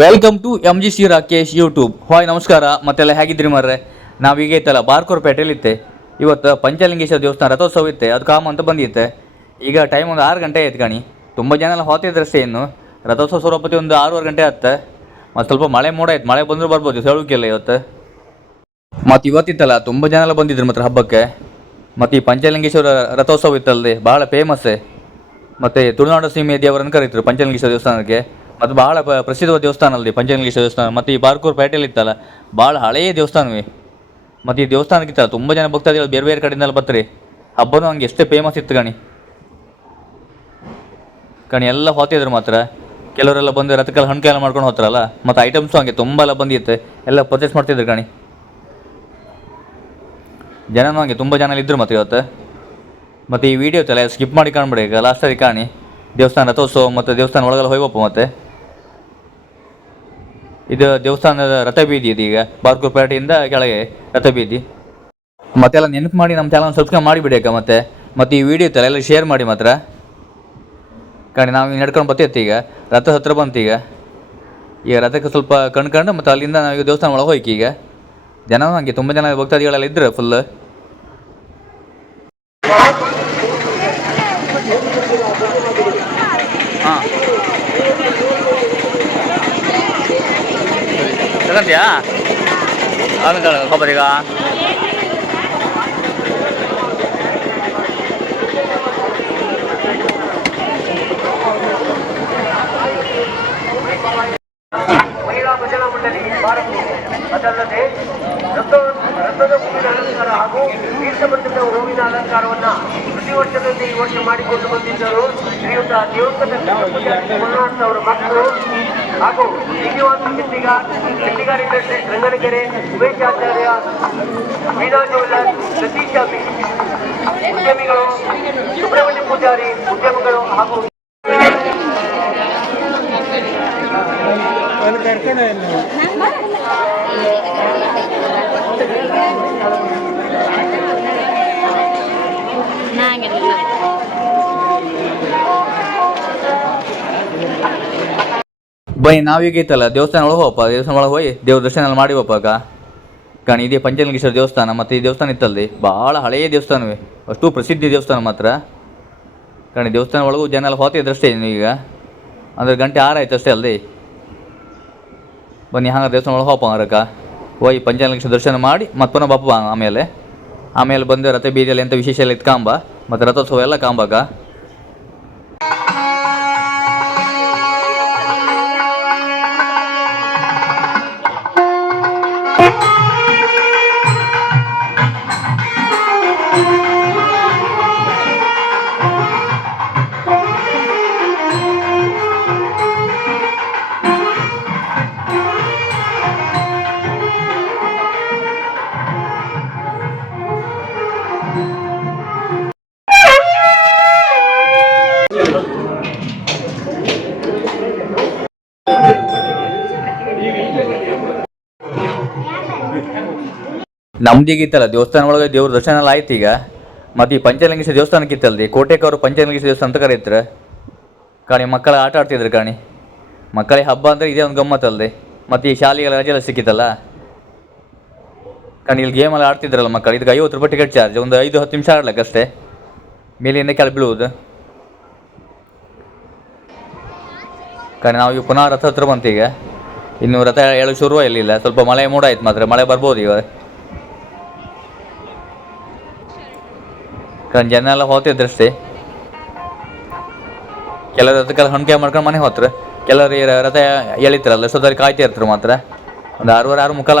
Welcome to M G C Rakesh YouTube hi ನಮಸ್ಕಾರ. ಮತ್ತೆಲ್ಲ ಹೇಗಿದ್ರಿ ನಾವು ಈಗ ಇತ್ತಲ್ಲ ಬಾರ್ಕೋರ್ ಪೇಟೆಲಿತ್ತೆ ಇವತ್ತು ಪಂಚಲಿಂಗೇಶ್ವರ ದೇವಸ್ಥಾನ ರಥೋತ್ಸವ ಇತ್ತೆ, ಅದು ಕಾಮ ಅಂತ ಬಂದಿತ್ತೆ. ಈಗ ಟೈಮ್ ಒಂದು ಆರು ಗಂಟೆ ಆಯ್ತು ಕಣಿ ತುಂಬ ಜನ ಎಲ್ಲ ಹೋತಿದ್ರಷ್ಟೇ ಇನ್ನು. ರಥೋತ್ಸವ ಸ್ವರೂಪತಿ ಒಂದು ಆರೂವರೆ ಗಂಟೆ ಆತ್ತೆ ಮತ್ತು ಸ್ವಲ್ಪ ಮಳೆ ಮೋಡ ಆಯ್ತು. ಮಳೆ ಬಂದರೂ ಬರ್ಬೋದು ಸೆಳುಕಿಲ್ಲ ಇವತ್ತು. ಮತ್ತು ಇವತ್ತಿತ್ತಲ್ಲ, ತುಂಬ ಜನ ಎಲ್ಲ ಬಂದಿದ್ರು ಮಾತ್ರ ಹಬ್ಬಕ್ಕೆ. ಮತ್ತು ಈ ಪಂಚಲಿಂಗೇಶ್ವರ ರಥೋತ್ಸವ ಇತ್ತಲ್ಲದೆ ಭಾಳ ಫೇಮಸ್ಸೇ ಮತ್ತು ತುಳುನಾಡು ಸೀಮೆ ದೇವರನ್ನು ಕರೀತಾರೆ ಪಂಚಲಿಂಗೇಶ್ವರ ದೇವಸ್ಥಾನಕ್ಕೆ. ಮತ್ತು ಬಹಳ ಪ್ರಸಿದ್ಧವಾದ ದೇವಸ್ಥಾನ ಅಲ್ಲಿ ಪಂಚಲಿಂಗೇಶ್ವರ ದೇವಸ್ಥಾನ, ಮತ್ತು ಈ ಬಾರ್ಕೂರ್ ಪೇಟೆಯಲ್ಲಿ ಇತ್ತಲ್ಲ ಭಾಳ ಹಳೆಯ ದೇವಸ್ಥಾನವೇ. ಮತ್ತು ಈ ದೇವಸ್ಥಾನಕ್ಕಿತ್ತಲ್ಲ ತುಂಬ ಜನ ಭಕ್ತಾದಿಗಳು ಬೇರೆ ಬೇರೆ ಕಡೆಯಿಂದ ಬರ್ತಾರೆ. ಹಬ್ಬನೂ ಹಂಗೆ ಎಷ್ಟೇ ಫೇಮಸ್ ಇತ್ತು ಕಣಿ ಕಣಿ ಎಲ್ಲ ಹೋತಿದ್ರು ಮಾತ್ರ. ಕೆಲವರೆಲ್ಲ ಬಂದು ರಥಕ್ಕೆಲ್ಲ ಹಣ್ಕೆಲ್ಲ ಮಾಡ್ಕೊಂಡು ಹೋಗ್ತಾರಲ್ಲ, ಮತ್ತು ಐಟಮ್ಸು ಹಂಗೆ ತುಂಬ ಎಲ್ಲ ಬಂದಿತ್ತು. ಎಲ್ಲ ಪರ್ಚೇಸ್ ಮಾಡ್ತಿದ್ರು ಕಣಿ ಜನನೂ ಹಂಗೆ ತುಂಬ ಜನ ಇದ್ರು ಮತ್ತೆ ಇವತ್ತು. ಮತ್ತು ಈ ವಿಡಿಯೋ ತಲೆ ಸ್ಕಿಪ್ ಮಾಡಿ ಕಾಣ್ಬೇಡಿ, ಈಗ ಲಾಸ್ಟಲ್ಲಿ ಕಾಣಿ. ದೇವಸ್ಥಾನ ರಥೋತ್ಸವ ಮತ್ತು ದೇವಸ್ಥಾನ ಒಳಗೆಲ್ಲ ಹೋಗಪ್ಪ ಮತ್ತೆ. ಇದು ದೇವಸ್ಥಾನದ ರಥ ಬೀದಿ ಇದು ಈಗ. ಬಾರ್ಕೂರ್ ಪೇಟೆಯಿಂದ ಕೆಳಗೆ ರಥ ಬೀದಿ ಮತ್ತೆಲ್ಲ ನೆನಪು ಮಾಡಿ ನಮ್ಮ ಚಾನಲ್ ಸಬ್ಸ್ಕ್ರೈಬ್ ಮಾಡಿಬಿಡಿ ಅಕ್ಕ ಮತ್ತೆ. ಮತ್ತು ಈ ವಿಡಿಯೋ ಇತ್ತಲ್ಲ ಎಲ್ಲ ಶೇರ್ ಮಾಡಿ ಮಾತ್ರ. ಕಾಣಿ, ನಾವು ನಡ್ಕೊಂಡು ಬರ್ತಿರ್ತೀವಿ ಈಗ. ರಥ ಹತ್ರ ಬಂತು ಈಗ. ಈಗ ರಥಕ್ಕೆ ಸ್ವಲ್ಪ ಕಣ್ಕಂಡು ಮತ್ತು ಅಲ್ಲಿಂದ ನಾವು ಈಗ ದೇವಸ್ಥಾನ ಒಳಗೆ ಹೋಯ್ಕೆ ಈಗ. ಜನ ಹಂಗೆ, ತುಂಬ ಜನ ಭಕ್ತಾದಿಗಳೆಲ್ಲ ಇದ್ರು ಫುಲ್ ತಗಂತೀಯಾ ಮಂಡಳಿ ಭಾರತ ಅದಲ್ಲದೆ ರಥ ಹೂವಿನ ಅಲಂಕಾರ ಹಾಗೂ ತೀರ್ಥಭದ್ರದ ಹೂವಿನ ಅಲಂಕಾರವನ್ನ ಪ್ರತಿ ವರ್ಷದಂತೆ ಈ ವರ್ಷ ಮಾಡಿಕೊಂಡು ಬಂದಿದ್ದರು ಶ್ರೀಯುತ ದೇವಸ್ಥಾನ ಮನೋಹರ್ ಮಕ್ಕಳು. ಹಾಗೂ ಶ್ರೀನಿವಾಸ ಚಿಟ್ಟಿಗ ಚಿಟ್ಟಿಗಾರ್ ಇಂಡಸ್ಟ್ರೀಸ್ ರಂಗನಕೆರೆ ಉಮೇಶ್ ಆಚಾರ್ಯ ವೀಣಾ ಜೋಲರ್ ಸತೀಶ್ ಅಮಿ ಉದ್ಯಮಿಗಳು, ಸುಬ್ರಹ್ಮಣ್ಯ ಪೂಜಾರಿ ಉದ್ಯಮಿಗಳು ಹಾಗೂ ನಾಂಗಿಲ್ಲ ಬನ್ನಿ ನಾವೀಗ ಐತಲ್ಲ ದೇವಸ್ಥಾನ ಒಳಗೆ ಹೋಗಪ್ಪ ದೇವಸ್ಥಾನ ಒಳಗೆ ಹೋಗಿ ದೇವ್ರ ದರ್ಶನ ಎಲ್ಲ ಮಾಡಿ ಹೋಗಪ್ಪ ಕಾಣಿ, ಇದೇ ಪಂಚಲಿಂಗೇಶ್ವರ ದೇವಸ್ಥಾನ, ಮತ್ತು ಈ ದೇವಸ್ಥಾನ ಇತ್ತಲ್ಲಿ ಭಾಳ ಹಳೆಯ ದೇವಸ್ಥಾನವೇ, ಅಷ್ಟು ಪ್ರಸಿದ್ಧಿ ದೇವಸ್ಥಾನ ಮಾತ್ರ. ಕಾಣಿ ದೇವಸ್ಥಾನ ಒಳಗೂ ಜನ ಎಲ್ಲ ಹೋತಿದ್ರಷ್ಟೇ ಈಗ. ಅಂದ್ರೆ ಗಂಟೆ ಆರಾಯ್ತು ಅಷ್ಟೇ ಅಲ್ಲಿ ಬನ್ನಿ ಹಂಗೆ ದೇವಸ್ಥಾನ ಒಳಗೆ ಹೋಗಪ್ಪ ಹಂಗಾರಕ್ಕ. ಹೋಗಿ ಪಂಚಲಿಂಗೇಶ್ವರ ದರ್ಶನ ಮಾಡಿ ಮತ್ತೆ ಪುನಃ ಬಪ್ಪ ಆಮೇಲೆ. ಆಮೇಲೆ ಬಂದು ರಥ ಬೀದಿಯಲ್ಲಿ ಎಂಥ ವಿಶೇಷ ಎಲ್ಲ ಇತ್ತು ಕಾಂಬ, ಮತ್ತು ರಥೋತ್ಸವ ಎಲ್ಲ ಕಾಂಬಾಗ ನಮ್ದೀಗಿತ್ತಲ್ಲ, ದೇವಸ್ಥಾನ ಒಳಗೆ ದೇವ್ರ ದರ್ಶನ ಎಲ್ಲ ಆಯ್ತು ಈಗ. ಮತ್ತು ಈ ಪಂಚಲಿಂಗೇಶ್ವರ ದೇವಸ್ಥಾನಕ್ಕೆ ರೀ ಕೋಟೆಕವರು ಪಂಚಲಿಂಗೇಶ್ವರ ದೇವಸ್ಥಾನ ಅಂತ ಕರೀತಾರೆ ಕಾಣಿ ಮಕ್ಕಳ ಆಟ ಆಡ್ತಿದ್ರು ಕಾಣಿ. ಮಕ್ಕಳಿಗೆ ಹಬ್ಬ ಅಂದರೆ ಇದೇ ಒಂದು ಗಮ್ಮತ್ ಅಲ್ದೆ. ಮತ್ತು ಈ ಶಾಲೆಗೆಲ್ಲ ರಜೆಲ್ಲ ಸಿಕ್ಕಿತ್ತಲ್ಲ. ಕಾಣಿ ಇಲ್ಲಿ ಗೇಮ್ ಎಲ್ಲ ಆಡ್ತಿದ್ರಲ್ಲ ಮಕ್ಕಳು, ಇದಕ್ಕೆ ಐವತ್ತು ರೂಪಾಯಿ ಟಿಕೆಟ್ ಚಾರ್ಜ್ ಒಂದು ಐದು ಹತ್ತು ನಿಮಿಷ ಆಡ್ಲಕ್ಕಷ್ಟೇ ಮೇಲಿಂದ ಕೆಳ ಬೀಳುವುದು. ಕಾರಣ ನಾವು ಈಗ ಪುನಃ ರಥ ಹತ್ರ ಬಂತೀಗ ಈಗ. ಇನ್ನು ರಥ ಹೇಳೋಕೆ ಶುರು ಇರಲಿಲ್ಲ, ಸ್ವಲ್ಪ ಮಳೆ ಮೂಡ ಆಯ್ತು ಮಾತ್ರ, ಮಳೆ ಬರ್ಬೋದು ಈಗ. ಕಾರಣ ಜನ ಎಲ್ಲ ಹೋಗ್ತಿದ್ರಷ್ಟೇ ಕೆಲವರು ಅದಕ್ಕೆಲ್ಲ ಹೊಣ್ಕೆ ಮಾಡ್ಕೊಂಡು ಮನೆ ಹೋತ್ರ ಕೆಲವರು ರಥ ಎಳಿತಾರಲ್ಲ ಎಷ್ಟೊತ್ತಲ್ಲಿ ಕಾಯ್ತಾ ಇರ್ತಾರೆ ಮಾತ್ರ. ಒಂದು ಆರೂವರೆ, ಆರು ಮುಕ್ಕಾಲು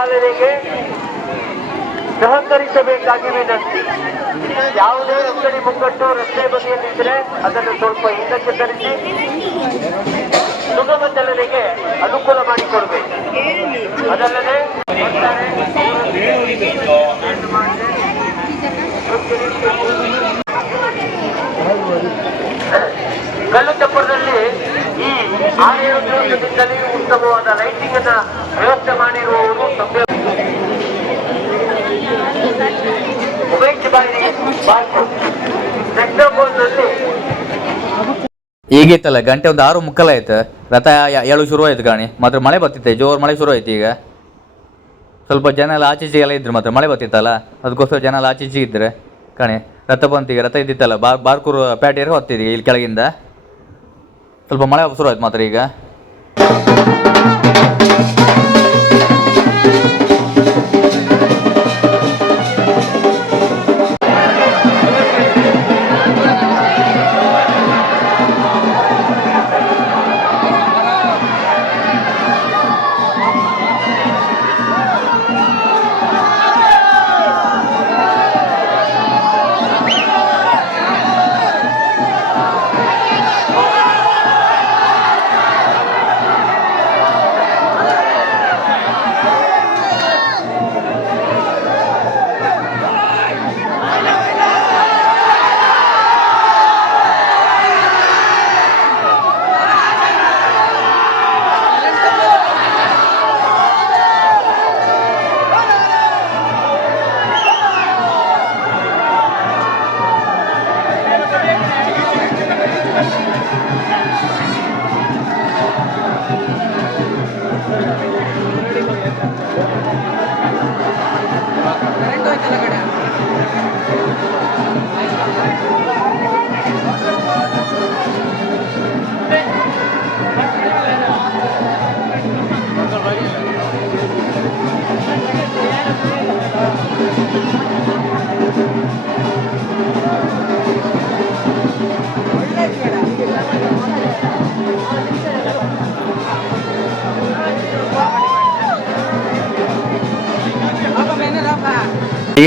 ಚಾಲನೆಗೆ ಸಹಕರಿಸಬೇಕಾಗಿ ವಿನಂತಿ. ಯಾವುದೇ ಅಂಗಡಿ ಮುಗ್ಗಟ್ಟು ರಸ್ತೆ ಬದಿಯಲ್ಲಿದ್ದರೆ ಅದನ್ನು ಸ್ವಲ್ಪ ಹಿಂದಕ್ಕೆ ತರಿಸಿ ಸುಗಮ ಚಲನೆಗೆ ಅನುಕೂಲ ಮಾಡಿಕೊಡ್ಬೇಕು. ಅದಲ್ಲದೆ ಕಲ್ಲು ಚಪ್ಪರದಲ್ಲಿ ಈ ಆರೇಳು ದಿವಸದಿಂದಲೇ ಉತ್ತಮವಾದ ಲೈಟಿಂಗ್ ಅನ್ನ ವ್ಯವಸ್ಥೆ ಮಾಡಿರುವವರು ಉಮೇಶ್ ಇತ್ತಲ್ಲ ಗಂಟೆ ಒಂದು ಆರು ಮುಕ್ಕಲ ಆಯ್ತು. ರಥ ಏಳು ಶುರು ಆಯ್ತು ಗಾಣಿ. ಮಾತ್ರ ಮಳೆ ಬರ್ತಿತ್ತೆ, ಜೋರು ಮಳೆ ಶುರು ಆಯ್ತು ಈಗ. ಸ್ವಲ್ಪ ಜನ ಎಲ್ಲ ಆಚೀಚೆ ಎಲ್ಲ ಇದ್ರು ಮಾತ್ರ, ಮಳೆ ಬರ್ತಿತ್ತಲ್ಲ? ಅದಕ್ಕೋಸ್ಕರ ಜನ ಎಲ್ಲ ಆಚೀಚಿ ಇದ್ರೆ ಕಾಣಿ ರಥ ಬಂತೀಗ ಈಗ, ರಥ ಇದ್ದಿತ್ತಲ್ಲ, ಬಾರ್ ಬಾರ್ಕೂರು ಪ್ಯಾಟೆಯರಿಗೆ ಹೊತ್ತಿದೆ ಇಲ್ಲಿ ಕೆಳಗಿಂದ. ಸ್ವಲ್ಪ ಮಳೆ ಶುರು ಆಯ್ತು ಮಾತ್ರ ಈಗ. ಈಗ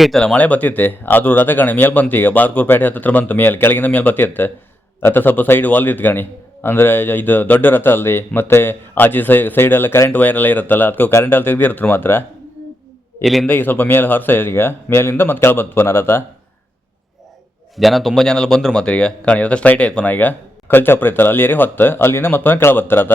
ಐತಲ್ಲ ಮಳೆ ಬತ್ತಿತ್ತೆ ಆದರೂ ರಥ ಕಣಿ ಮೇಲೆ ಬಂತು ಈಗ. ಬಾರ್ಕೂರ್ ಪೇಟೆ ಹತ್ತಿರ ಬಂತು ಮೇಲೆ, ಕೆಳಗಿಂದ ಮೇಲೆ ಬತ್ತಿತ್ತೆ ರಥ ಸ್ವಲ್ಪ ಸೈಡ್ ವಾಲ್ದಿತ್ತು ಗಾಣಿ. ಅಂದರೆ ಇದು ದೊಡ್ಡ ರಥ ಅಲ್ಲಿ ಮತ್ತೆ ಆಚೆ ಸೈಡ್ ಎಲ್ಲ ಕರೆಂಟ್ ವೈರ್ ಎಲ್ಲ ಇರುತ್ತಲ್ಲ, ಅದಕ್ಕೆ ಕರೆಂಟ್ ಅಲ್ಲಿ ತೆಗೆದಿರ್ತರು ಮಾತ್ರ. ಇಲ್ಲಿಂದ ಈಗ ಸ್ವಲ್ಪ ಮೇಲೆ ಹೊರಸ ಈಗ, ಮೇಲಿಂದ ಮತ್ತೆ ಕೆಳ ಬಂತು ಪುನಃ ರಥ. ಜನ ತುಂಬ ಜನ ಎಲ್ಲ ಬಂದರು ಮತ್ತೆ ಈಗ. ಕಾಣಿ ರಥ ಸ್ಟ್ರೈಟ್ ಆಯ್ತು ಪುನಃ ಈಗ. ಕಲ್ಚಪ್ರ ಇತ್ತಲ್ಲ, ಅಲ್ಲಿ ಹೊತ್ತು, ಅಲ್ಲಿಂದ ಮತ್ತೆ ಕೆಳ ಬತ್ತು ರಥ.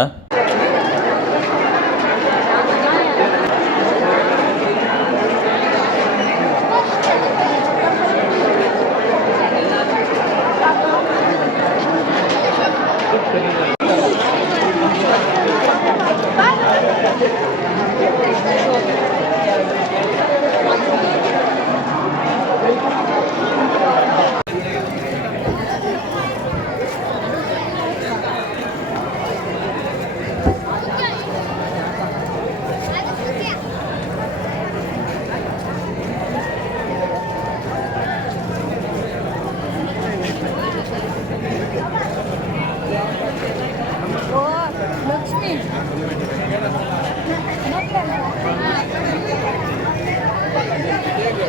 Obrigado.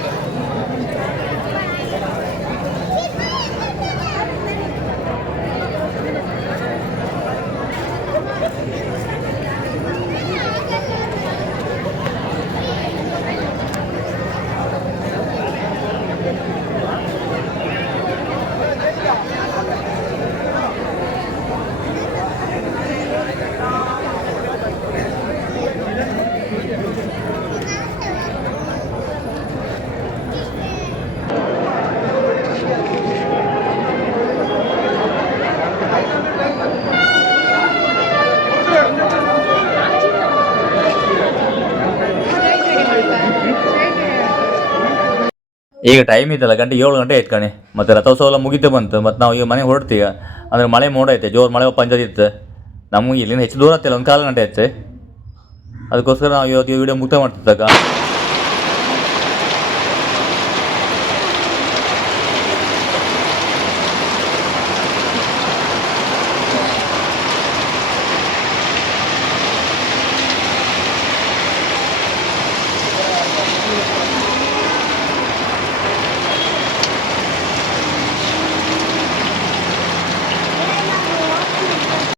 ಈಗ ಟೈಮ್ ಇದೆಲ್ಲ ಗಂಟೆ ಏಳು ಗಂಟೆ ಆಯ್ತು ಕಣಿ. ಮತ್ತೆ ರಥೋತ್ಸವ ಎಲ್ಲ ಮುಗಿತು ಬಂತು, ಮತ್ತು ನಾವು ಈಗ ಮನೆಗೆ ಹೊರಡ್ತೀವಿ ಅಂದರೆ ಮಳೆ ಮೋಡ ಐತೆ, ಜೋರು ಮಳೆ ಪಂಚದಿತ್ತು ನಮಗೆ ಇಲ್ಲಿಂದ ಹೆಚ್ಚು ದೂರ ಆಗ್ತಿಲ್ಲ ಒಂದು ಕಾಲು ಗಂಟೆ ಆಯ್ತು. ಅದಕ್ಕೋಸ್ಕರ ನಾವು ಇವತ್ತು ಈ ವಿಡಿಯೋ ಮುಕ್ತ ಮಾಡ್ತಿದ್ದಾಗ